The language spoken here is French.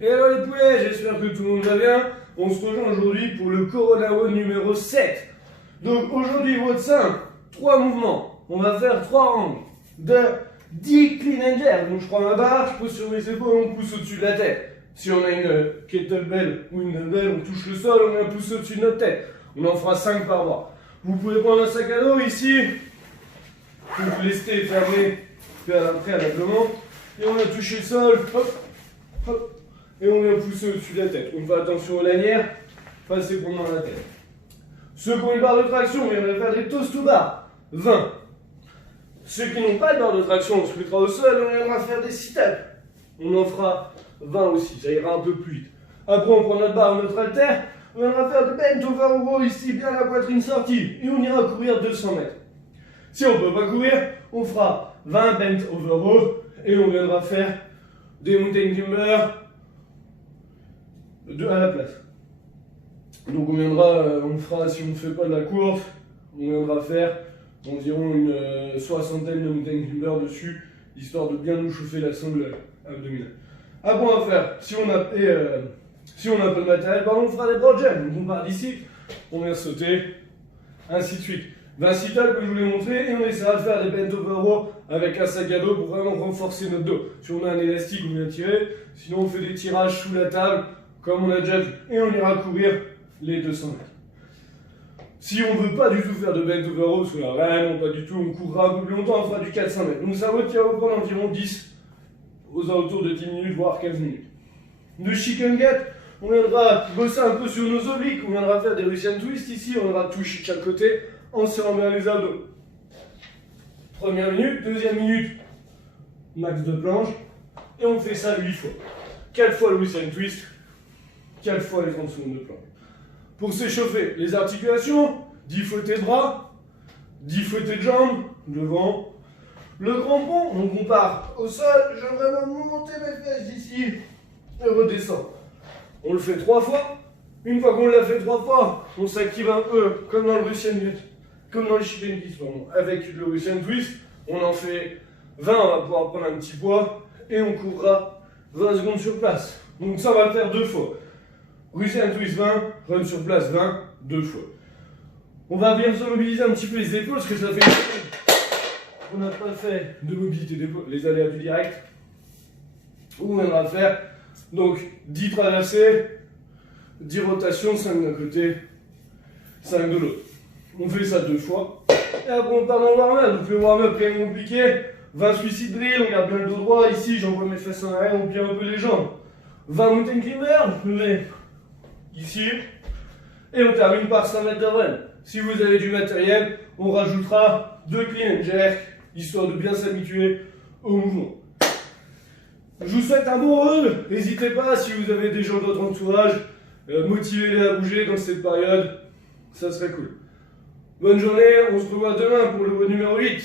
Et alors les poulets, j'espère que tout le monde va bien. On se rejoint aujourd'hui pour le Corona WOD numéro 7. Donc aujourd'hui, WOD 5, 3 mouvements. On va faire 3 angles de 10 clean and jerk. Donc je prends ma barre, je pose sur mes épaules, on pousse au-dessus de la tête. Si on a une kettlebell ou une dumbbell, on touche le sol, on met un pouce au-dessus de notre tête. On en fera 5 par bras. Vous pouvez prendre un sac à dos ici, pour vous laisser fermer préalablement. Et on a touché le sol, hop, hop, et on vient pousser au-dessus de la tête. On fait attention aux lanières, pas s'éprendre dans la tête. Ceux qui ont une barre de traction, on viendrait faire des toast to bar, 20. Ceux qui n'ont pas de barre de traction, on se mettra au sol et on viendra faire des sit-ups. On en fera 20 aussi, ça ira un peu plus vite. Après, on prend notre barre, notre haltère, on viendra faire des bent over row ici, bien la poitrine sortie, et on ira courir 200 mètres. Si on ne peut pas courir, on fera 20 bent over row, et on viendra faire des mountain climbers à la place. Donc on fera, si on ne fait pas de la course, on viendra faire environ une soixantaine de mountain climbers dessus, histoire de bien nous chauffer la sangle abdominale. Après on va faire, si on a pas de matériel, on fera des broad jumps. Donc on part d'ici, on vient sauter, ainsi de suite. 20 sit-ups que je vous l'ai montré, et on essaiera de faire des bent over row avec un sac à dos pour vraiment renforcer notre dos. Si on a un élastique, on vient tirer, sinon on fait des tirages sous la table, comme on a déjà vu, et on ira courir les 200 mètres. Si on ne veut pas du tout faire de bent over row, parce que là, vraiment pas du tout, on courra un peu plus longtemps, on fera du 400 mètres. Donc ça va qui va vous prendre environ 10, aux alentours de 10 minutes, voire 15 minutes. De chicken gut, on viendra bosser un peu sur nos obliques, on viendra faire des Russian twist ici, on viendra toucher de chaque côté, en serrant bien les abdos. Première minute, deuxième minute, max de planche, et on fait ça 8 fois. 4 fois le Russian twist, 4 fois les 30 secondes de planche. Pour s'échauffer, les articulations, 10 fouettés de bras, 10 fouettés de jambes, devant. Le grand pont, donc on part au sol, je vais vraiment monter mes fesses d'ici, et redescendre. On le fait 3 fois. Une fois qu'on l'a fait 3 fois, on s'active un peu, comme dans le Russian twist, comme dans le chicken twist, avec le Russian twist, on en fait 20, on va pouvoir prendre un petit poids, et on courra 20 secondes sur place. Donc ça, on va le faire 2 fois. Russian twist 20, run sur place 20, 2 fois. On va bien se mobiliser un petit peu les épaules, parce que ça fait on n'a pas fait de mobilité d'épaule, les aléas du direct. Où on viendra faire donc 10 traversées, 10 rotations, 5 d'un côté, 5 de l'autre. On fait ça 2 fois. Et après on part dans le warm-up. Donc le warm-up est quand même compliqué. 20 suicide drill, on garde bien le dos droit. Ici j'envoie mes fesses en arrière, on plie un peu les jambes. 20 mountain climbers, je mets ici. Et on termine par 100 mètres de run. Si vous avez du matériel, on rajoutera 2 clean and jerk, histoire de bien s'habituer au mouvement. Je vous souhaite un bon run. N'hésitez pas, si vous avez des gens de votre entourage, motivez-les à bouger dans cette période, ça serait cool. Bonne journée, on se revoit demain pour le WOD numéro 8.